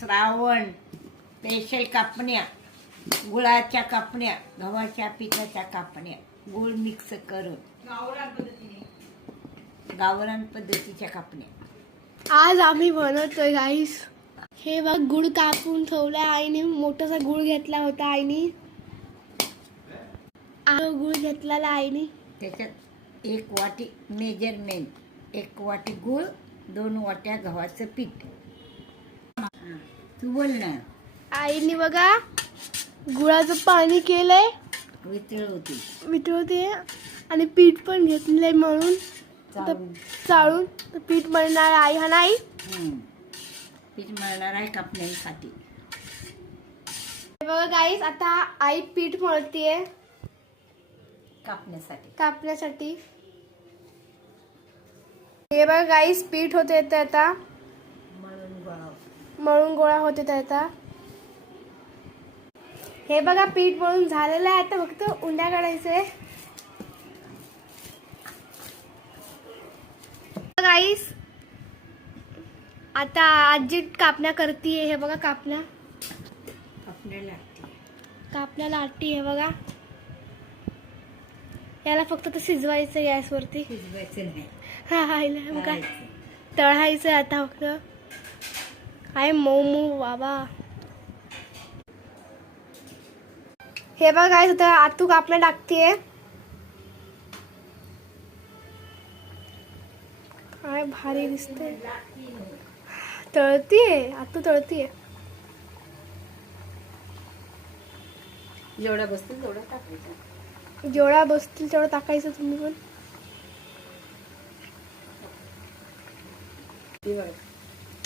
Shravan special कापण्या, गुळाच्या कापण्या, गव्हाच्या पिठाच्या कापण्या, गुळ मिक्स करून गावरान पद्धतीच्या कापण्या आज आम्ही बनवतोय गाईस. हे बघ गुळ कापून ठेवलाय आईने. मोठासा गुळ घेतला होता आईने. गुळ घेतलेला आईने. त्याच्यात 1 वाटी मेजरमेंट, 1 वाटी गुळ, 2 वाट्या गव्हाचं पीठ. तू बोल ना. आईने बघा गुळाचं पाणी केलंय, वितळवते आणि पीठ पण घेतलंय मळून चाळून. पीठ मळणार आई. हा नाही पीठ मळणार आहे कापण्यासाठी. बघा गाईस आता आई पीठ मळतीये कापण्यासाठी. हे बघा गाईस पीठ होते येते आता. मळून गोळा होते आता. हे बघा पीठ मळून झालेलं आहे. आता फक्त उंड्या काढायचे गाईस. आता आजी कापण्या करतीये. हे बघा कापण्या लाटती. हे बघा याला फक्त तर शिजवायचं गॅसवरती. हा तळायचं आता फक्त. काय मऊ मऊ बाबा. हे बघा गाईस आता आतू कापण्या टाकतीये. काय भारी दिसते. तळतीये आतू तळतीये. जेवढा बसतील तेवढा टाकायचं. जेवढा बसतील तेवढं टाकायचं तुम्ही पण.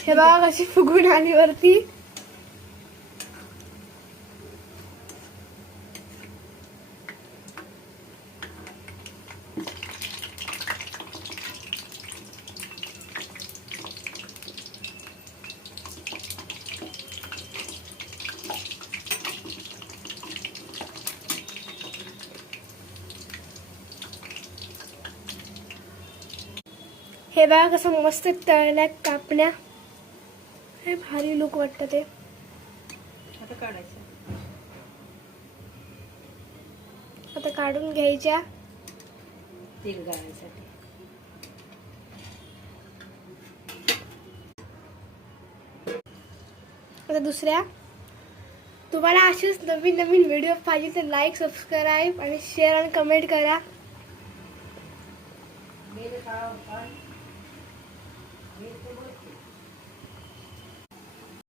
हे बघा कशी फुगून आली वरती. हे बघा कसं मस्त तळल्यात कापण्या. हे भारी लुक वाटतं ते. आता काढायचं. आता काढून घ्यायच्या तेल गाळायसाठी. आता दुसऱ्या. तुम्हाला अशीच नवीन नवीन व्हिडिओ पाहिजे तर लाईक, सबस्क्राईब आणि शेअर आणि कमेंट करा.